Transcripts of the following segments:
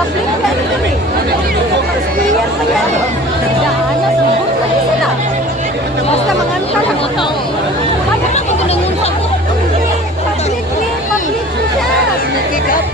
Public yan eh. Clear pa yan eh. Daan na sa buka sila. Basta manganta lang. Kaya na ko ginangon sa ko. Public siya. Nakikat.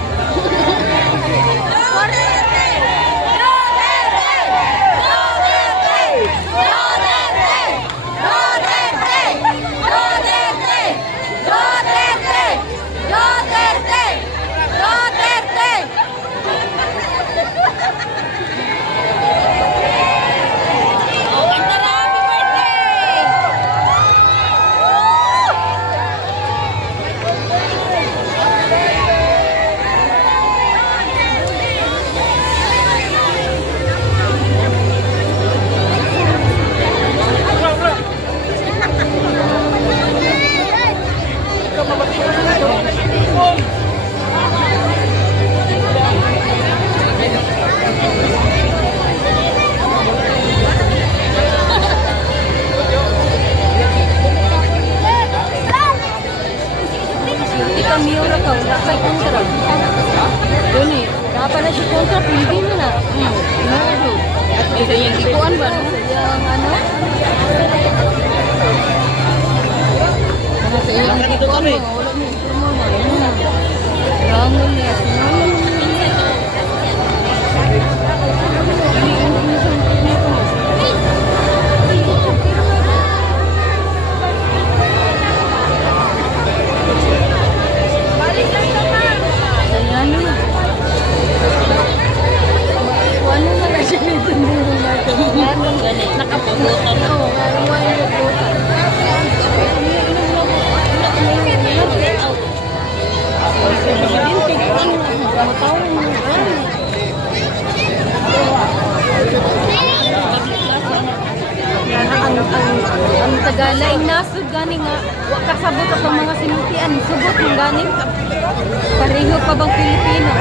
Miura ka, wala kay kontra. Doon eh, dapat na siya kontra, pwede mo na. Ano? Isa yung ikuan ba? Yung ano? Sa iyong ikuan mo, wala mo ikuan mo. Rangon niya. Nakapugutan ako. Ang Tagalay nasud gani nga wa kasabot sa mga sinutian subot ng gani pareho pa bang Pilipino.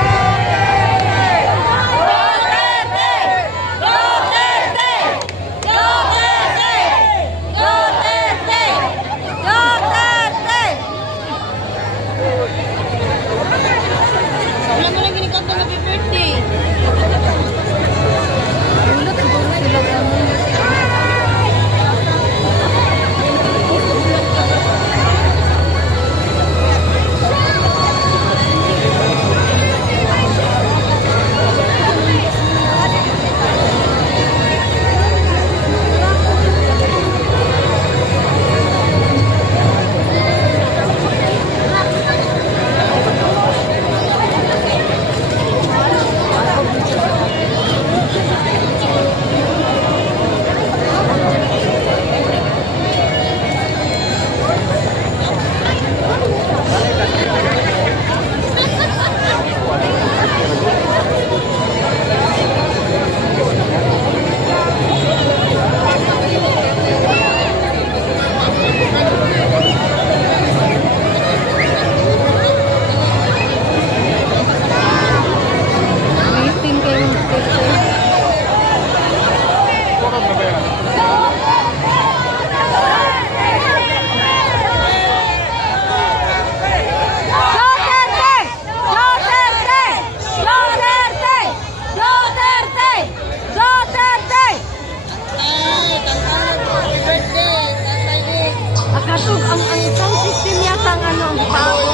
Ang sound system yata ang ano ang bago.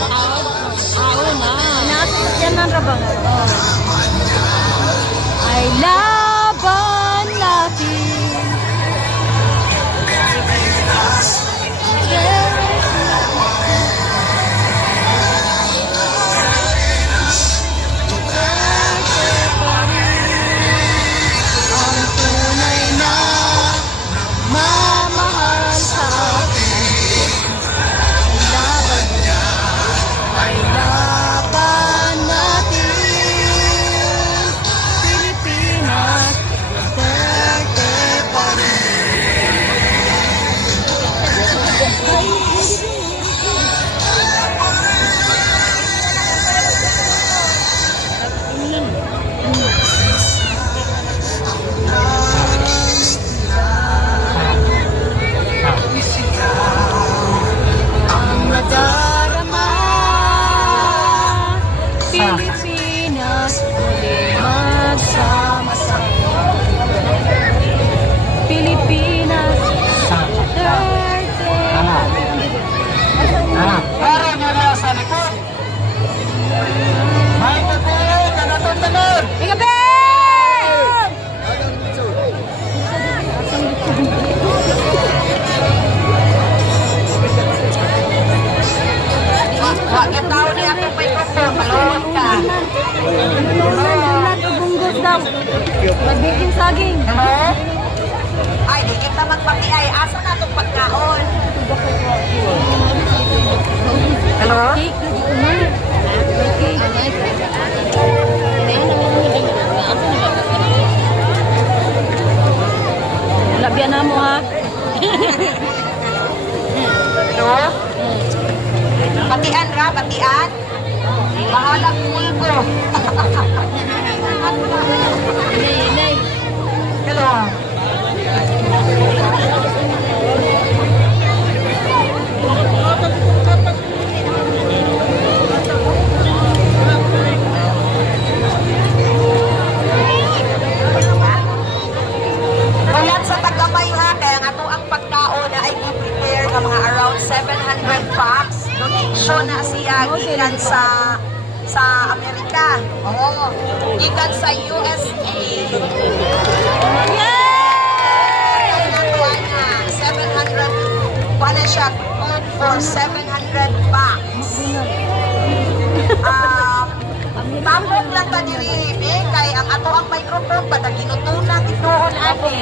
Nasasakyan ng rabang. Ay laban natin. Ang tunay na mamahal sa Pilipinas, Para nyo na sa likod. May kapit, kanatong-tanon. Igabi! Bakit tao niya kung may gusto, malawag ka. Ulan, ubunggos daw. Magiging saging. Hello? Ay, di kita magpatiay. Asa na itong pagkaon? Hello? Cake, lagi uman. Cake. Labyan na mo ha. Hello? Batian ra, batian? Bahalang pulpo. Hello? Ulat sa Tagapay ha, kaya nga to ang pagkaon na ay i-prepare ng mga around 700 packs. Donation na siya gikan sa Amerika. Oo. Gikan sa USA. Yay! Natuwa na. 700. Wala siya code for 700 packs. Tambok lang ta diri, kay ang ato ang microphone pa ginutunan tinuon ani.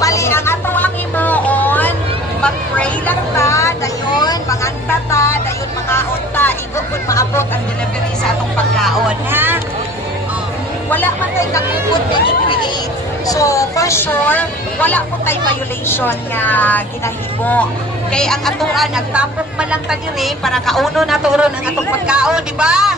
Bali ang ato ang imuon, mag-pray lang ta, dayon manganta ta, dayon mga unta, igo pud maabot ang delivery sa atong pagkaon ha. Wala man tay kagubot nga i-create. So for sure, wala po tay violation nga ginahimo. Kay ang atoan nagtapok man lang ta diri para kauno na turon ang atong pagkaon, di ba?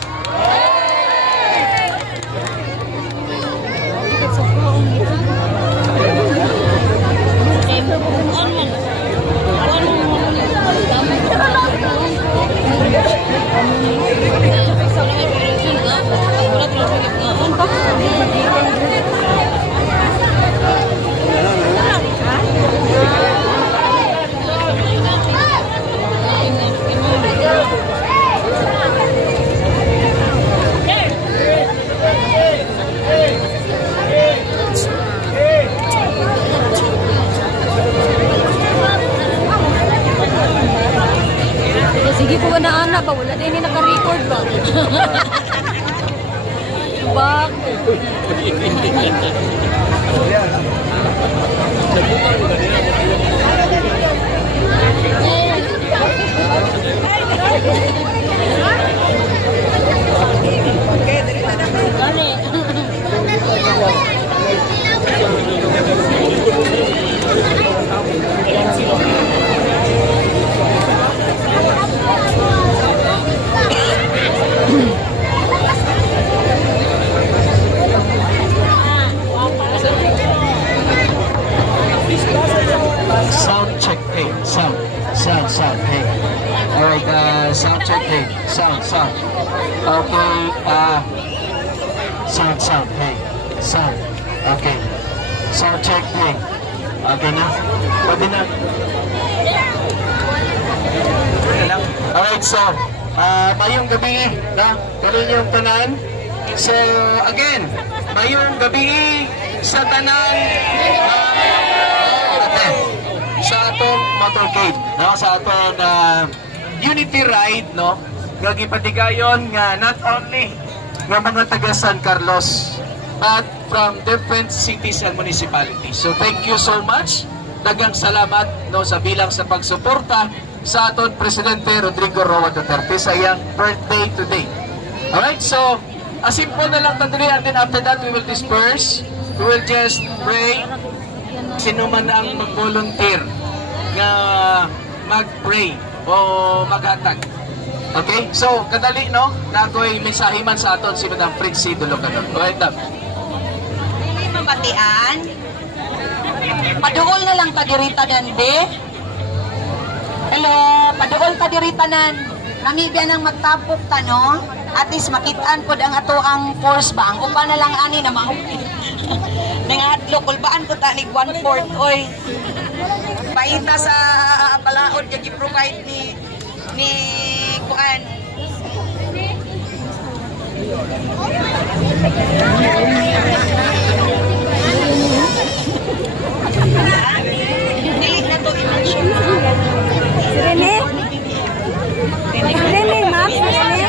Sige po na anak ba? Wala din naka-record ba? Bak. Sound check, hey, sound, hey. Alright, sound check, hey, sound. Okay, sound, hey, sound. Okay, sound check, hey. Okay na? Pwede na? Alright, so, mayong gabi, na, kaninyong tanan. So, again, mayong gabi sa tanan, sa atong motorcade, no? Sa atong unity ride, no? Gagipatigayon nga not only nga mga taga San Carlos but from different cities and municipalities. So thank you so much. Daghang salamat no sa bilang sa pagsuporta sa aton Presidente Rodrigo Roa Duterte sa iyang birthday today. Alright, so simple na lang tandili, and then after that we will disperse. We will just pray. Sino man ang mag-volunteer nga mag-pray o maghatag. Okay? So, kadali, no? Na ako'y mensahe man sa aton si Madam Fritzy Dulocano. Go ahead, Dam. Hindi mabatian. Paduol na lang kadiritanan, be. Hello, paduol kadiritanan. Namibian ang magtapok ta, no? At least makitaan po ang ato ang force ba? Ang upa na lang ani na maupi. Nangadlo, kulbaan ko ta ni 1/4, oy. Paita sa balaod, yung i-provide ni ni kuan. Dili na to i-mention. Si Rene? Si Rene, ma'am? Si Rene?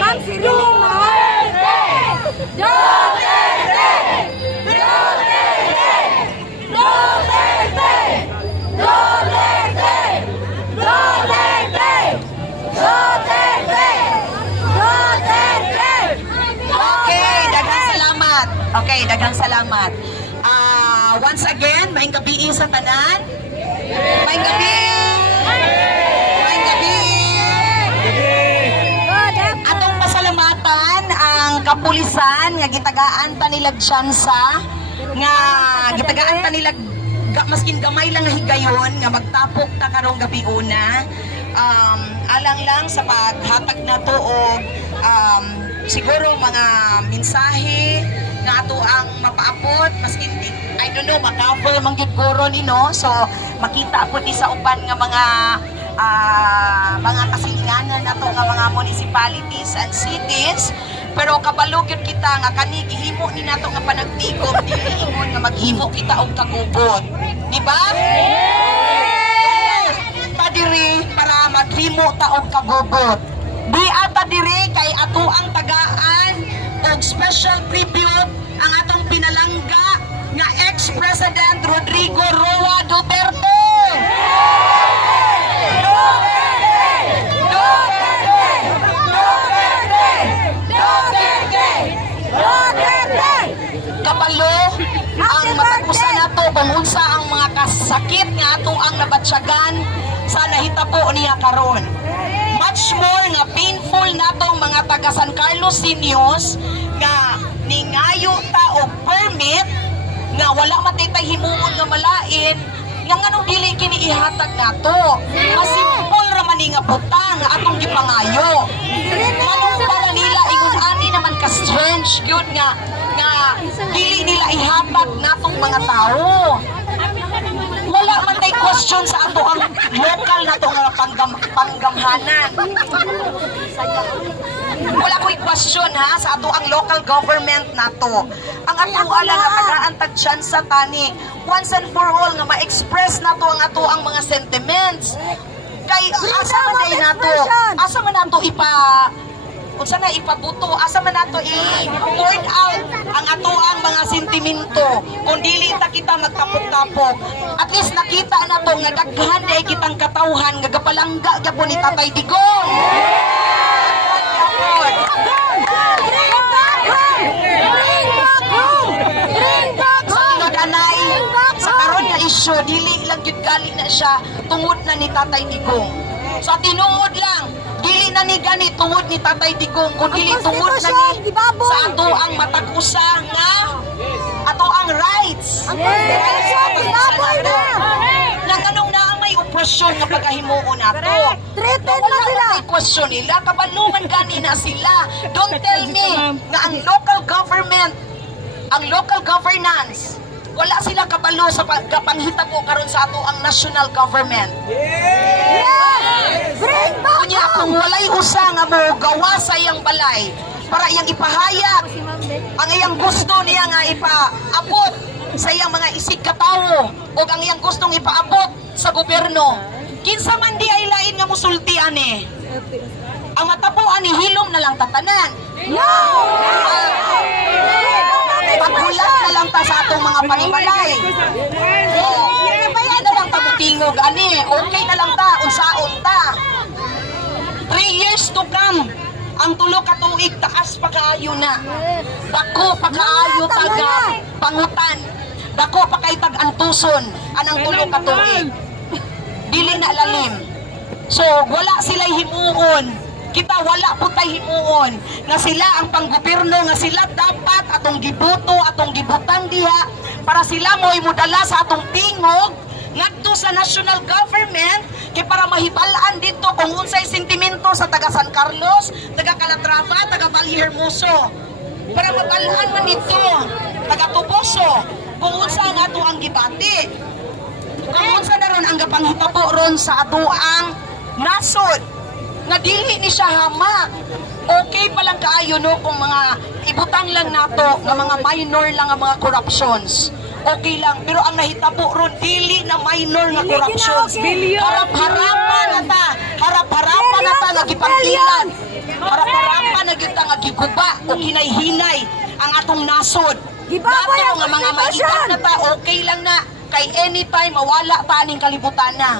Ma'am, si Rene, ma'am? Duterte! Duterte! Duterte! Duterte! Duterte! Duterte! Duterte! Okay, daghang salamat. Okay, daghang salamat. Once again, maayong gabi sa tanan. Maayong gabi. Maayong gabi. Atong pasalamatan ang kapulisan nga gitagaan ta nila tsansa nga gitagaan ta nila maskin gamay lang nga higayon nga magtapok ta karong gabi una. Alang lang sa paghatag na to og siguro mga mensahe nga ato ang mapaabot maskin I don't know makapol man gyud guro ni no, so makita po di sa uban nga mga kasilinganan nato nga mga municipalities and cities, pero kabalo gyud kita nga kani gihimo ni nato nga panagtigom dili ingon nga maghimo kita og kagubot, di ba? Ta diri para maghimo ta og kagubot. Di ata diri kay ato ang tagaan og special tribute ang atong pinalangga nga ex-President Rodrigo Roa Duterte. Duterte! Duterte! Duterte! Duterte! Duterte! Kabalo ang matagusan nato kung unsa ang mga kasakit nga ato ang nabatsyagan sa nahitabo niya karon. Much more nga painful natong mga taga San Carlos Seniors nga ningayo ta og permit nga wala matitay himuon nga malain nga nganong dili kini ihatag nato. Masimpol ra man nga butang nga atong gipangayo. Manong para nila ingon ani naman ka strange gyud nga dili nila ihatag natong mga tao. Wala man tay question sa ato ang local nato nga panggamhanan. Wala ko'y question ha sa ato ang local government nato. Ang ato lang nga tagaan tag tsansa tani once and for all nga ma-express nato ang ato ang mga sentiments. Kay asa man day nato? Asa man nato unsa na ipabuto? Asa man nato i-poured out ang ato ang mga sentimento kung dili ta kita magtapok-tapok. At least nakita nato nga daghan day kitang katawhan nga gapalangga gyapon ni Tatay Digong. Sa karon nga isyu dili lang gyud gali na siya tungod na ni Tatay Digong. So tinuod lang dili na ni gani tungod ni Tatay Digong kundi tungod na ni sa ato ang matag-usa nga ato ang rights. Nang kanong na may operasyon nga pagkahimuon nato. Threaten na sila. May question nila kabaluman gani na sila. Don't tell me nga ang local government, ang local governance wala sila kabalo sa pagkapanghitabo karon sa ato ang national government. Bring back Kunya kung walay usa nga mo gawa sa iyang balay para iyang ipahayag ang iyang gusto niya nga ipaabot sa iyang mga isig katawo o ang iyang gustong ipaabot sa gobyerno. Kinsa man di ay lain nga musulti ani. Ang matapuan ni hilom na lang tatanan. No! Paghulat na lang ta sa atong mga panimalay. Hindi na lang ta mutingog ani. Okay na lang ta, unsaon ta. 3 years to come. Ang tulo ka tuig taas pa kaayo na. Dako pa kaayo taga pangutan. Dako pa kay tag-antuson anang tulo ka tuig. Dili na lalim. So wala sila himuon. Kita wala po tayo himuon nga sila ang panggobyerno nga sila dapat atong gibuto, atong gibutang diha para sila mo imudala sa atong tingog ngadto sa national government kay para mahibalaan dito kung unsay sentimento sa taga San Carlos, taga Calatrava, taga Valle Hermoso. Para mabalaan man dito taga Tuboso kung unsa nga ato ang gibati. Kung unsa na ron ang gapanghitabo ron sa ato ang nasod. nga dili ni siya hamak. Okay pa lang kaayo no kung mga ibutang lang nato nga mga minor lang nga mga corruptions. Okay lang, pero ang nahitabo ron dili na minor nga corruptions. Harap-harapan na ta, harap-harapan na ta nagipangkilan. Harap-harapan na kita nga giguba o hinay-hinay ang atong nasod. Gibaboy Dato ang nga mga konstitusyon. maitak na ta, okay lang na. Kay anytime mawala pa aning kalibutan na.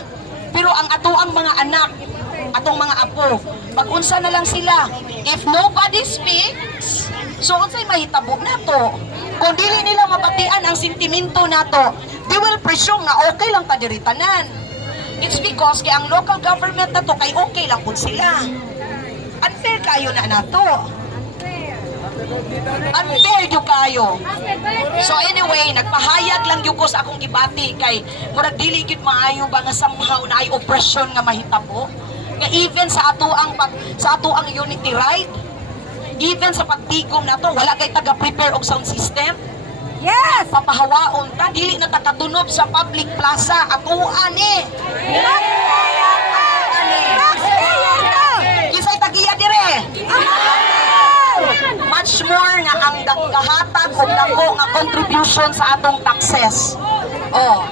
Pero ang atoang mga anak, atong mga apo, mag-unsa na lang sila. If nobody speaks, so unsay mahitabo nato? Kung dili nila mabatian ang sentimento nato, they will presume na okay lang ta diri tanan. It's because kay ang local government nato kay okay lang pud sila. Unfair kayo na nato. Unfair yung kayo. So anyway, nagpahayag lang yung ko sa akong gibati kay murag dili gyud maayo ba nga somehow na ay opresyon nga mahitabo. Nga even sa ato ang unity ride, even sa pagtigom na to, wala kay taga-prepare og sound system. Yes! Papahawaon ta, dili na takatunob sa public plaza. Atuan ni. Taxpayer ka! Kisay tagiya dire. Much more nga ang dagkahatag o dako nga contribution sa atong taxes. Oh.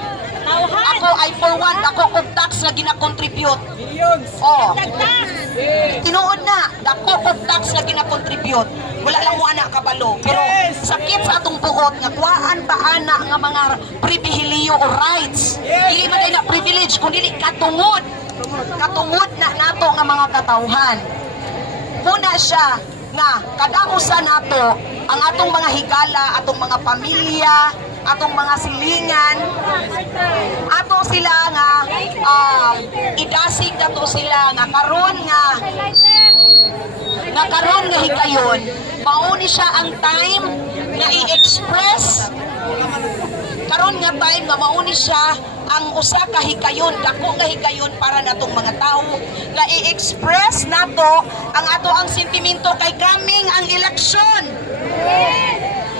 Ako ay for one, dako kog tax nga gina-contribute. Oh. Tinuod na, dako kog tax nga gina-contribute. Wala lang mo ana kabalo. Pero sakit sa atong buot nga kuhaan ta ana nga mga pribilehiyo o rights. Dili man na privilege kundi katungod. Katungod na nato nga mga katawhan. Muna siya nga kadausa nato ang atong mga higala, atong mga pamilya, atong mga silingan, ato sila nga idasig nato sila nga karon nga higayon, mauni siya ang time na i-express. Karon nga time nga mauni siya ang usa ka higayon, dako nga higayon para natong mga tao nga i-express nato ang ato ang sentimento kay coming ang eleksyon.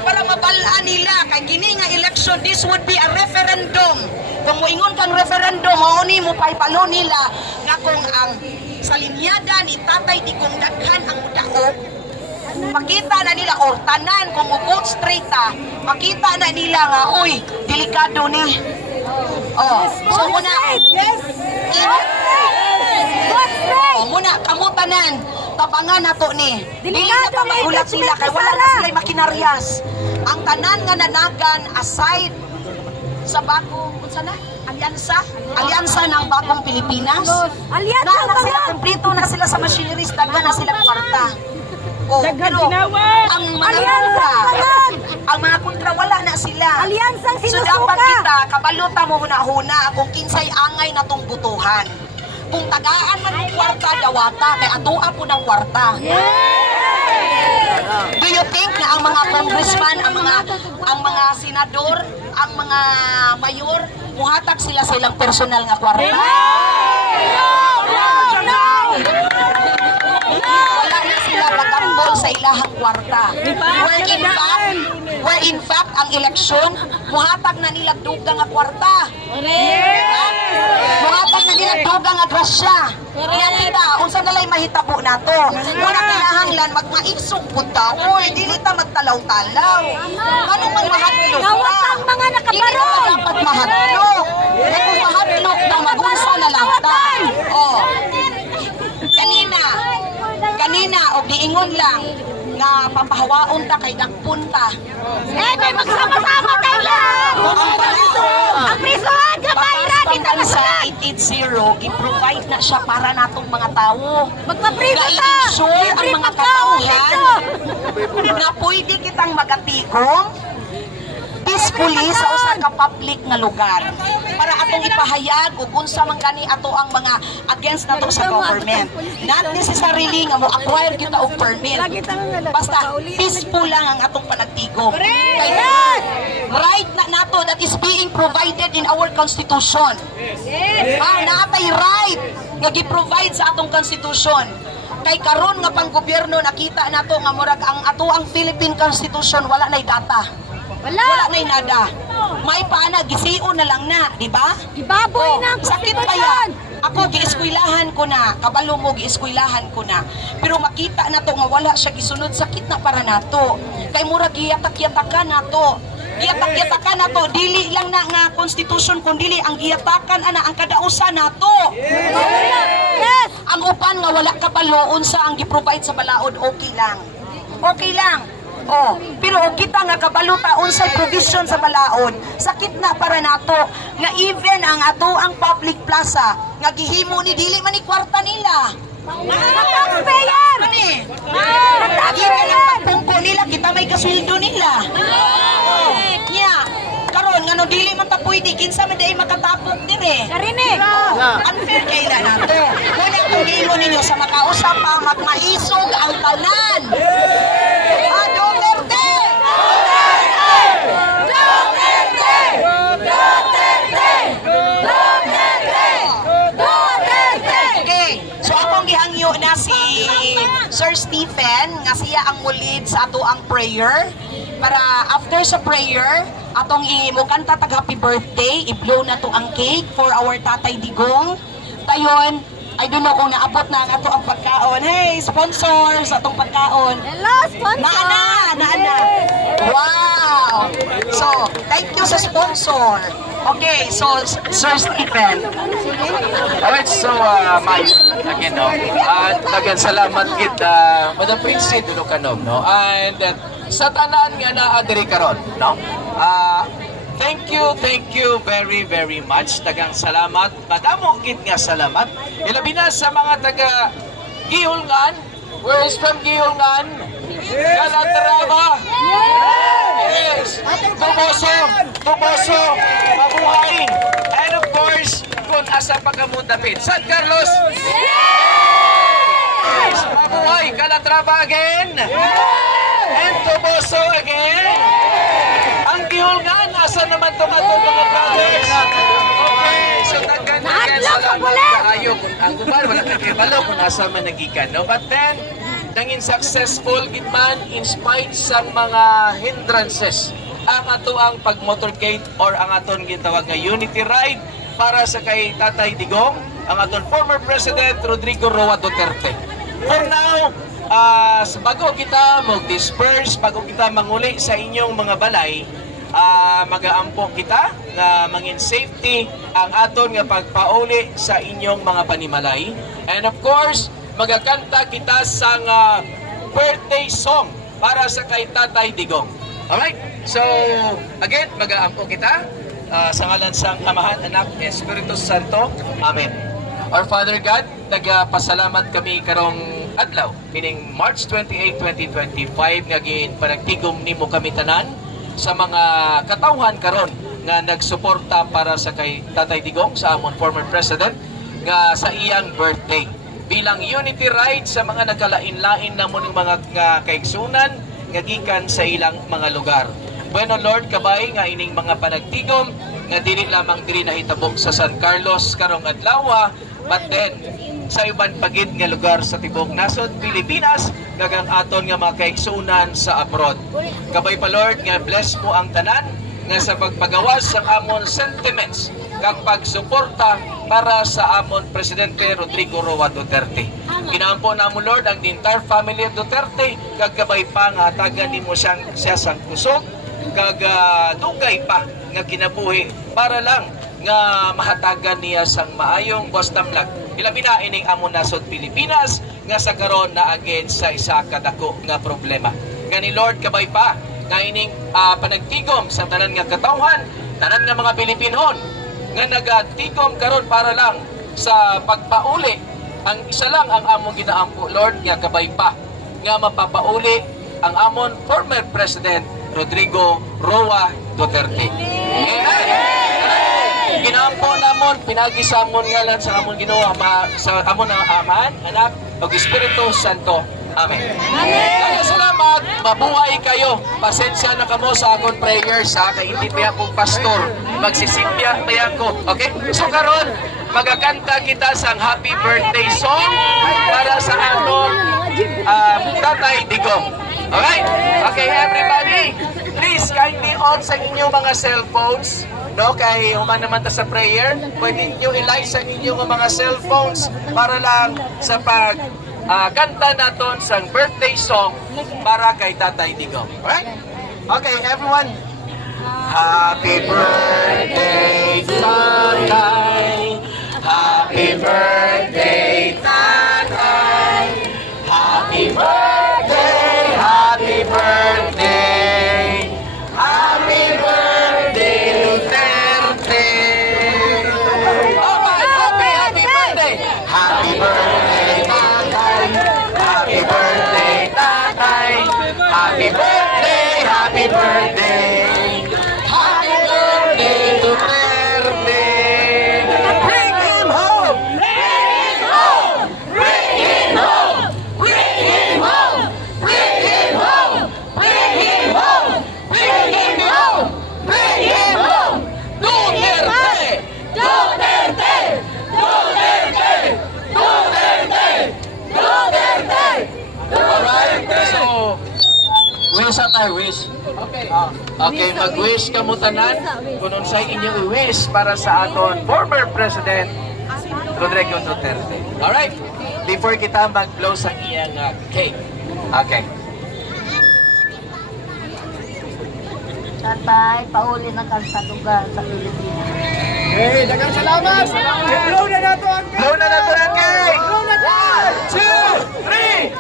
Para mabalaan nila kay kini nga election, this would be a referendum. Kung moingon kang referendum, mauni mo paibalo nila nga kung ang sa linyada ni Tatay Digong daghan ang mudaog, makita na nila or tanan kung mo-vote straight makita na nila nga uy, delikado ni. Oh, so muna muna kamutanan tabangan nato ni. Dili na pa magulat sila kay wala na sila makinaryas. Ang tanan nga nanagan aside sa bagong unsa na? Alyansa ng bagong Pilipinas. Alyansa na ba sila nga? kumplito na sila sa machineries, daghan na sila kwarta. Oh, pero ang mga Alyansa kontra, ba nga? ang mga kontra wala na sila. Alyansang So sinusuka. dapat kita, kabaluta mo muna kung kinsay angay na tong butuhan. Kung tagaan man ng kwarta, dawata, kay atua po ng kwarta. Do you think na ang mga congressman, ang mga senador, ang mga mayor, muhatag sila sa ilang personal nga kwarta? Wala na sila magambol sa ilahang kwarta. Where in fact, ang eleksyon, muhatag na nila dugang nga kwarta. Muhatag na nila dugang nga grasya. Kaya kita, unsa na lang mahitabo na to. Muna kinahanglan, magmaisog po ta. Uy, dili ta magtalaw-talaw. Anong man mahatlok Gawat ta? ang mga nakabarong. Dili ka dapat mahatlok. Kaya kung mahatlok na mag-unsa na lang ta. Oh. Kanina, o diingon lang, nga papahawaon ta kay dakpon ta. May magsama-sama tayo! Ang prisuhan sa bayra, kita na Sa sila! 880, i-provide na siya para natong mga tao. Magpapriso ta! I-ensure ang Libre mga pagkaon katauhan dito! na pwede kitang magatigom peacefully sa usa ka public nga lugar para atong ipahayag ug unsa man kani ato ang mga against nato sa government. Not necessarily nga mo acquire kita og permit. Basta peaceful lang ang atong panagtigom. Kay right na nato that is being provided in our constitution. Naatay right nga gi-provide sa atong constitution. Kay karon nga panggobyerno nakita nato nga murag ang ato ang Philippine Constitution wala nay data. Wala nay nada. May paana gisiun na lang na, di ba? Ibaboy na ang Sakit pa konstitusyon! yan. Ako gieskwilahan ko na, kabalo mo gieskwilahan ko na. Pero makita na to nga wala siya gisunod, sakit na para nato. Kay mura giyatak-yatakan nato. Giyatak-yatakan nato, dili lang na nga konstitusyon kundi ang giyatakan ana ang kadausan nato. Yes! Ang upan nga wala kabalo unsa ang gi-provide sa balaod, okay lang. Okay lang. Oh, pero kita nga kabalo ta unsay provision sa balaod, sakit na para nato nga even ang ato ang public plaza nga gihimo ni dili man ni kwarta nila. Taxpayer! Ani? Taxpayer! Given ang pagpungko nila, kita may kasweldo nila. Oh, nya. Karon ngano dili man ta pwede kinsa man dai makatapok dire. Karinig! Unfair kay na nato. Wala kung gihimo ninyo sa makausap pa magmaisog ang tanan. Duterte! Duterte! Duterte! Duterte! Okay, so akong gihangyo na si Sir Stephen nga siya ang mulid sa ato ang prayer para after sa prayer atong imukanta tag happy birthday, i-blow na to ang cake for our Tatay Digong. Dayon, I don't know kung naabot na ang ato ang pagkaon. Hey, sponsors atong pagkaon. Hello, sponsor! Naana. Wow! So, thank you sa sponsor. Okay, so Sir Stephen. Alright, so Mike, again, no? Dagan salamat gid Madam Prince dulo kanom, no? And sa tanan nga naa diri karon, no? Thank you very, very much. Dagang salamat. Madamo gid nga salamat. Ilabi na sa mga taga Gihulngan. Where is from Gihulngan? Calatrava. Yes! Tuboso, mabuhay! And of course, kung asa pa ka mong dapit, San Carlos! Yes! Mabuhay! Calatrava again! And Tuboso again! Ang Gihulngan, asa naman tumatong mga brothers? Okay, so dagan salamat kaayo. Kung ang guban, wala kakibalo kung asa man nagikan, no? But then, nangin successful gid man in spite sa mga hindrances ang ato ang pag-motorcade or ang aton gitawag nga unity ride para sa kay Tatay Digong, ang aton former President Rodrigo Roa Duterte. For now, bago kita mag-disperse, bago kita manguli sa inyong mga balay, mag-aampo kita na mangin safety ang aton nga pagpauli sa inyong mga panimalay. And of course, magakanta kita sa birthday song para sa kay Tatay Digong. Alright? So, again, mag-aampo kita sa ngalan sang Amahan, Anak, Espiritu Santo. Amen. Our Father God, nagpasalamat kami karong adlaw, meaning March 28, 2025, nga panagtigom nimo kami tanan sa mga katawhan karon nga nagsuporta para sa kay Tatay Digong sa amon former president nga sa iyang birthday. Bilang unity ride sa mga nagkalain-lain na mo ng mga kaigsunan nga gikan sa ilang mga lugar. Bueno Lord, kabay nga ining mga panagtigom nga dili lamang diri nahitabok sa San Carlos karong adlaw, but then sa iban pagid nga lugar sa tibok nasod Pilipinas gagang aton nga mga kaigsunan sa abroad. Kabay pa Lord nga bless mo ang tanan nga sa pagpagawas sa amon sentiments kag pagsuporta para sa amon Presidente Rodrigo Roa Duterte. Ginaampo namo Lord ang entire family of Duterte kag kabay pa nga hatagan nimo siya sang kusog kag dugay pa nga kinabuhi para lang nga mahatagan niya sang maayong bostamlag. Ilabi na ining amon nasod Pilipinas nga sa karon na again sa isa kadako nga problema. Gani Lord kabay pa nga ining panagtigom sa tanan nga katawhan, tanan nga mga Pilipinon nga nagatigom karon para lang sa pagpauli. Ang isa lang ang among ginaampo Lord nga kabay pa nga mapapauli ang amon former President Rodrigo Roa Duterte. Ginaampo namon pinagisamon ngalan sa amon Ginoo sa amon nga Amahan, Anak, ug Espiritu Santo. Amen. Kaya salamat, mabuhay kayo. Pasensya na kamo sa akong prayers ha, kay hindi pa akong pastor. Magsisimpya pa ako. Okay? So karon, magakanta kita sang happy birthday song para sa aton Tatay Digong. Alright? Okay, everybody, please kindly on sa inyong mga cellphones, no? Kay human naman ta sa prayer, pwede niyo i-live sa inyong mga cellphones para lang sa pag kanta naton sa birthday song para kay Tatay Digong. Alright? Okay, everyone. Happy birthday, Tatay. Happy birthday, Tatay. Happy birthday, happy birthday. Happy birthday, Duterte. Alright, happy birthday. Happy birthday, Tatay. Happy birthday, Tatay. Happy birthday, happy birthday. Happy birthday, Duterte. Bring him home! Bring him home! Bring him home! Bring him home! Bring him home! Bring him home! Bring him home! Bring him home! Duterte! Duterte! Duterte! Duterte! Duterte! Alright, so wish na tayo, wish. Okay. Okay, mag-wish ka mo tanan kung unsay inyong i-wish para sa aton former President Rodrigo Duterte. Alright? Before kita mag-blow sa iyang cake. Okay. Tatay, pauli na kang sa lugar sa Pilipinas. Hey, dagang salamat! Blow na nato ang Blow na nato ang cake! 1, 2, 3!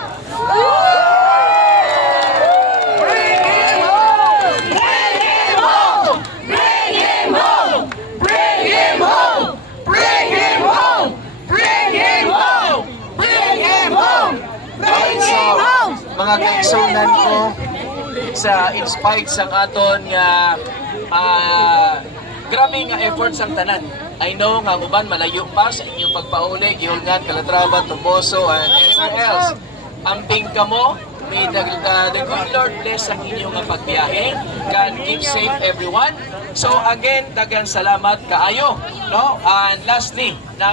Bring him home! Bring him home! Bring him home! Bring him home! Bring him home! Bring him home! Bring him home! Bring him home! Mga kaigsunan ko, sa inspired sang aton nga grabe nga efforts ang tanan. I know nga uban malayo pa sa inyong pagpauli, Gihulngan, Calatrava, Toboso, and anywhere else. Amping ka mo, may the good Lord bless ang inyong pagbiyahe. God keep safe everyone. So again, dagang salamat kaayo, no? And lastly,